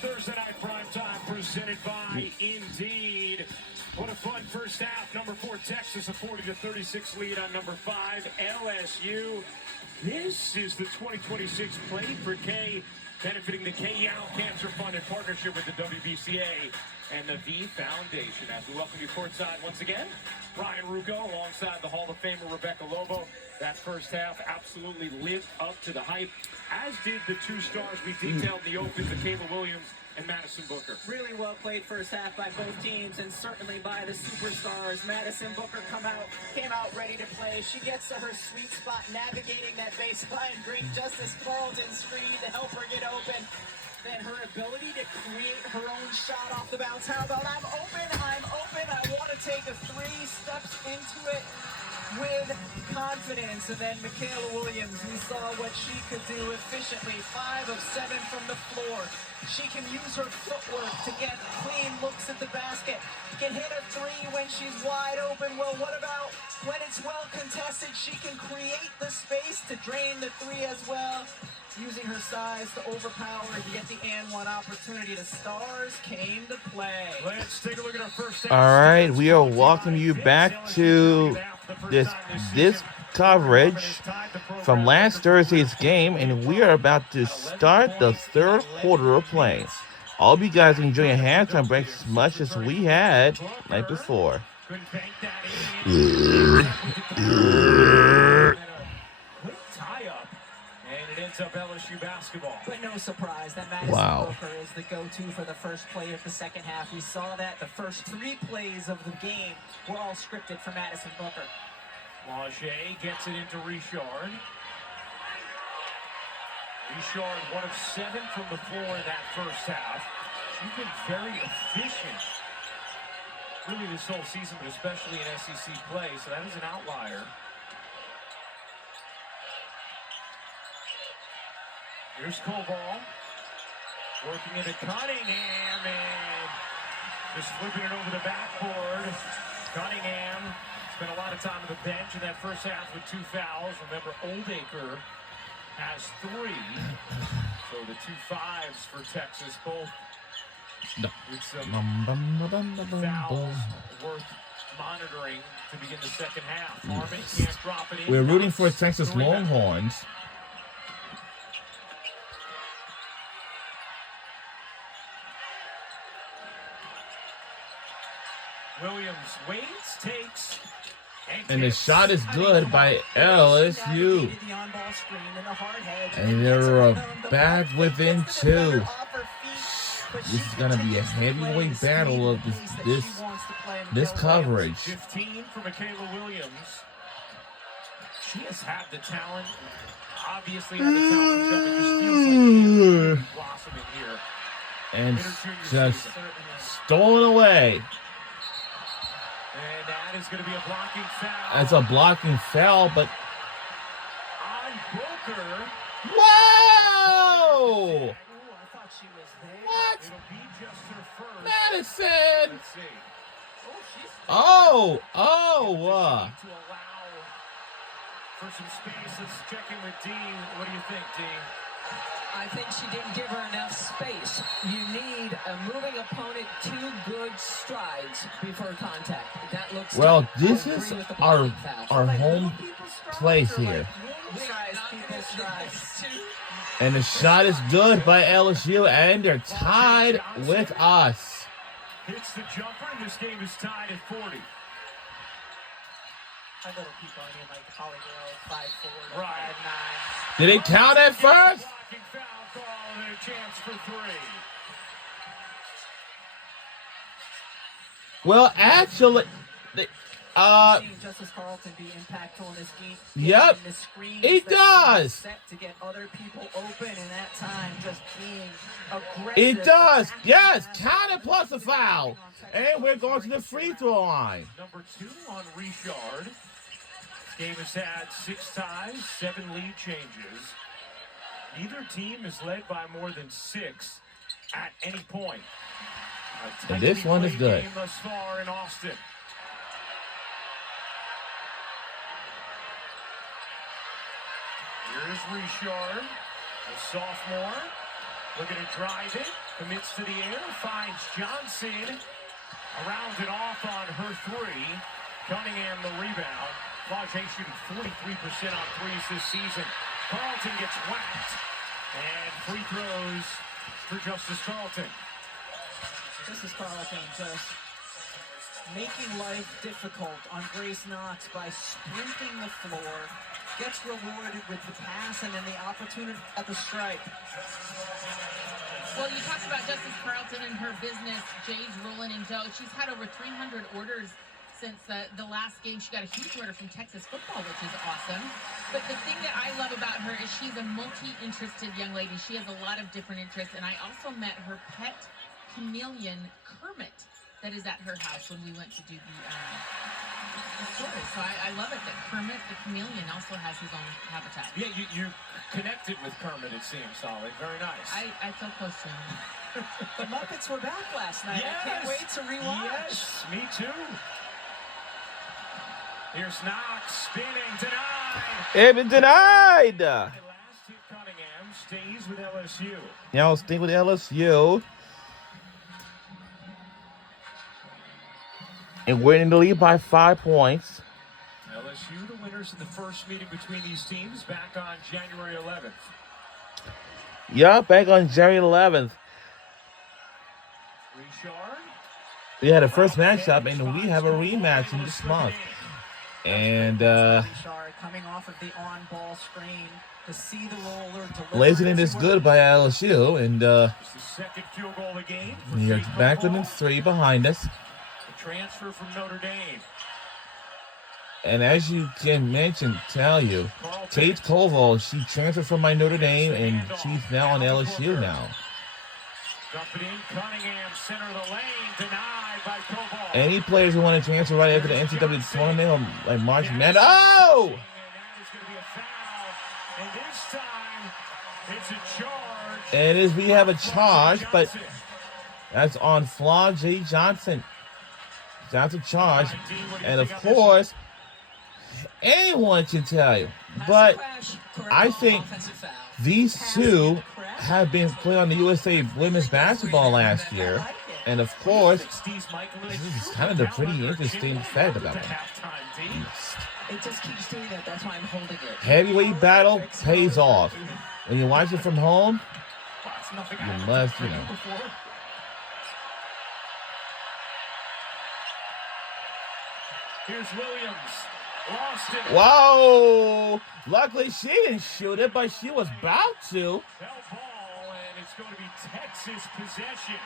Thursday Night Primetime presented by Indeed. What a fun first half. Number 4, Texas, a 40-36 lead on number 5, LSU. This is the 2026 Play for K, benefiting the K Yao Cancer Fund in partnership with the WBCA and the V Foundation. As we welcome you courtside once again, Brian Rucco alongside the Hall of Famer Rebecca Lobo. That first half absolutely lived up to the hype, as did the two stars we detailed in the open, Michaela Williams and Madison Booker. Really well played first half by both teams, and certainly by the superstars. Madison Booker came out ready to play. She gets to her sweet spot, navigating that baseline, great Justice Carlton screen to help her get open. Then her ability to create her own shot off the bounce. How about I'm open, I want to take a 3 steps into it with confidence. And then Michaela Williams, we saw what she could do efficiently. 5 of 7 from the floor. She can use her footwork to get clean looks at the basket. Can hit a 3 when she's wide open. Well, what about when it's well contested? She can create the space to drain the 3 as well, using her size to overpower and get the and one opportunity. The stars came to play. Let's take a look at our first. All right, we are welcoming you back to this coverage from last Thursday's game, and we are about to start the third quarter of play. I hope you guys enjoy a halftime break as much as we had night before. Up LSU basketball. But no surprise that Madison Booker is the go-to for the first play of the second half. We saw that the first 3 plays of the game were all scripted for Madison Booker. Laje gets it into Richard. Richard, 1 of 7 from the floor in that first half. She's been very efficient really this whole season, but especially in SEC play, so that is an outlier. Here's Koval, working into Cunningham, and just flipping it over the backboard. Cunningham spent a lot of time on the bench in that first half with 2 fouls. Remember, Oldacre has 3. So the 2 5s for Texas, both with some fouls worth monitoring to begin the second half. Harmon can't drop it in. We're rooting for Texas Longhorns. Williams waits, takes, and the shot is good by LSU. And they're back within 2. This is gonna be a heavyweight battle of this coverage. 15 for Michaela Williams. She has had the talent. Obviously had the talent to jump. It just feels like she's blossoming here. And just stolen away. And that is going to be a blocking foul. That's a blocking foul, but on Booker. Whoa! Ooh, I thought she was there. What? It'll be just her first. Madison! Let's see. Oh! To allow for some space. Let's check in with Dean. What do you think, Dean? I think she didn't give her enough space. You need a moving opponent 2 good strides before contact. That looks well. tough. This is our home place here, and the shot is good by LSU, and they're tied with us. Hits the jumper, and this game is tied at 40. I little people on here like Holly Girl, 5'4", Right. 5'9". Did it count at first? Blocking foul call and a chance for 3. Well, actually, Justice Carlton be impactful in this game. Yep, it does. Set to get other people open in that time, just being aggressive. It does. Yes, count it plus a foul, and we're going to the free throw line. Number 2 on Richard. This game has had 6 ties, 7 lead changes. Neither team is led by more than 6 at any point. And this one is good. Game thus far in Austin. Here's Richard, a sophomore. Looking to drive it. Commits to the air. Finds Johnson. Around and off on her three. Cunningham the rebound. Flau'jae shooting 43% on threes this season. Carlton gets whacked. And free throws for Justice Carlton. This is Carlton just making life difficult on Grace Knox by sprinting the floor. Gets rewarded with the pass and then the opportunity at the stripe. Well, you talked about Justice Carlton and her business, Jay's Rolling in Dough. She's had over 300 orders since the last game. She got a huge order from Texas football, which is awesome. But the thing that I love about her is she's a multi-interested young lady. She has a lot of different interests. And I also met her pet chameleon, Kermit, that is at her house when we went to do the story. So I love it that Kermit the chameleon also has his own habitat. Yeah, you connected with Kermit, it seems, Solid. Very nice. I feel close to him. The Muppets were back last night. Yes. I can't wait to rewatch. Yes, me too. Here's Knox spinning, denied. It's been denied. Last hit Cunningham stays with LSU. Now stay with LSU. And we're in the lead by 5 points. LSU, the winners in the first meeting between these teams back on January 11th. Yeah, back on January 11th. Richard. We had a first matchup, and we have a rematch in this month. And Richard coming off of the on-ball screen to see the roller. Blazing is good by LSU, and It's the second field goal of the game. here's Backlund and 3 behind us. The transfer from Notre Dame. And as you can tell you, Kate Koval, she transferred from my Notre Dame, and she's now on LSU now. Dump it in, Cunningham, center of the lane, denied by Koval. Any players who want to transfer right after the NCAA tournament or like March Madness, oh! And that is going to be a foul. And this time, it's a charge. And as we have a charge, but that's on Flau'jae Johnson. That's a charge, and of course, anyone can tell you. But I think these two have been playing on the USA women's basketball last year, and of course, this is kind of the pretty interesting fact about it. It just keeps doing that. That's why I'm holding it. Heavyweight battle pays off. When you watch it from home, you must, Here's Williams. Lost it. Whoa! Luckily, she didn't shoot it, but she was about to. Bell ball, and it's going to be Texas possession.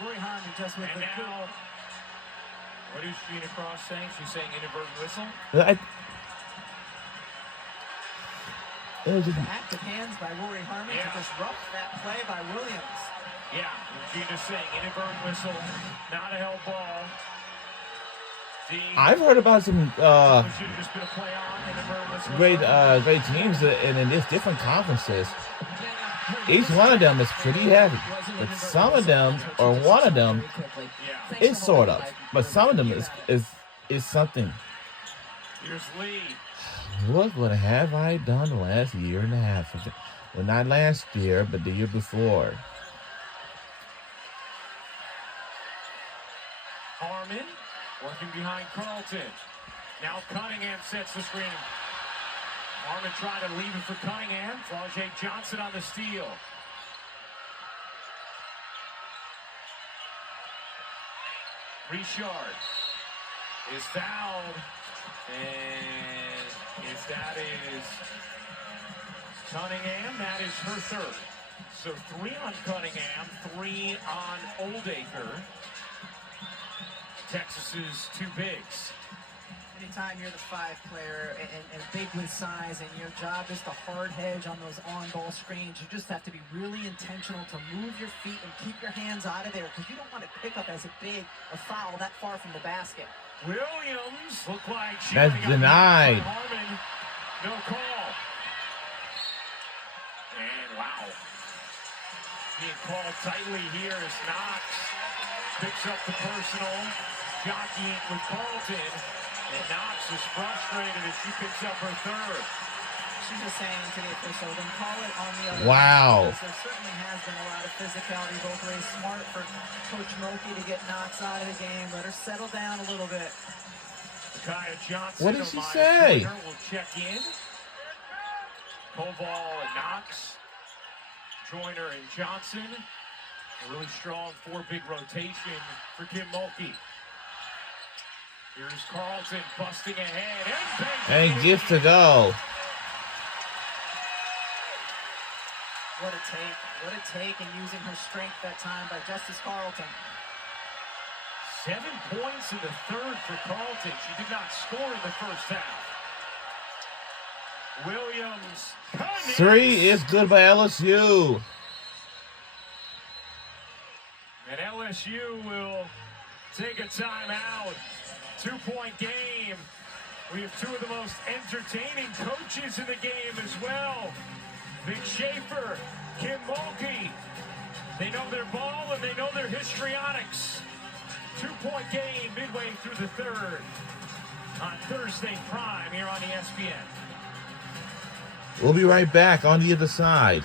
Roy Harmon just with And the now, what is Gina Cross saying? She's saying inadvertent whistle. It was just, active hands by Rory Harmon to disrupt that play by Williams. Yeah, Gina's saying inadvertent whistle, not a held ball. I've heard about some Should have just been a play on, inadvertent whistle. great teams in these different conferences. Each one of them is pretty heavy, but some of them, or one of them, is sort of, but some of them is something. Here's Lee. What have I done the last year and a half? Well, not last year, but the year before. Harmon working behind Carlton. Now Cunningham sets the screen. Harmon trying to leave it for Cunningham. Flau'jae Johnson on the steal. Richard is fouled. And if that is Cunningham, that is her third. So 3 on Cunningham, 3 on Oldacre. Texas's 2 bigs. Anytime you're the 5 player and big with size and your job is to hard hedge on those on-ball screens, you just have to be really intentional to move your feet and keep your hands out of there because you don't want to pick up as a big a foul that far from the basket. Williams look like she That's denied. Harmon, no call. And wow. Being called tightly here as Knox picks up the personal, jockeying with Carlton. And Knox is frustrated as she picks up her third. she's just saying to the official, then call it on the other Wow. end, because there certainly has been a lot of physicality both ways. Smart for Coach Mulkey to get Knox out of the game. Let her settle down a little bit. Kaya Johnson. What did she Amaya say? Joyner will check in. Koval and Knox. Joyner and Johnson. A really strong 4-big rotation for Kim Mulkey. Here's Carlton busting ahead and And gets to go. What a take in using her strength that time by Justice Carlton. 7 points in the third for Carlton. She did not score in the first half. Williams. connects. 3 is good by LSU. And LSU will take a timeout. 2-point game. We have 2 of the most entertaining coaches in the game as well. Vic Schaefer, Kim Mulkey. They know their ball and they know their histrionics. 2-point game midway through the third on Thursday Prime here on ESPN. We'll be right back on the other side.